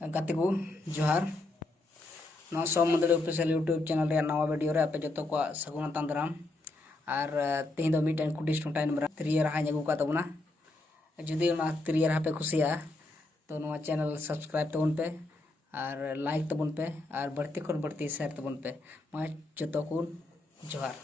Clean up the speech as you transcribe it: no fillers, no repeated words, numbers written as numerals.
गाते को जोहार नवा सब मंदिर ऑफिशियल यूट्यूब चैनल रे नवा वीडियो रे आपे जतो को सगुन तांदराम और तेही दो मिटन कुडिस टोटा नंबर त्रिय रहा अगू का तबना जुदी ओना त्रिय रहा पे खुशिया तो नवा चैनल सब्सक्राइब तबन पे और लाइक तबन पे और बढ़ती शेयर तबन पे मा जतो को जोहार।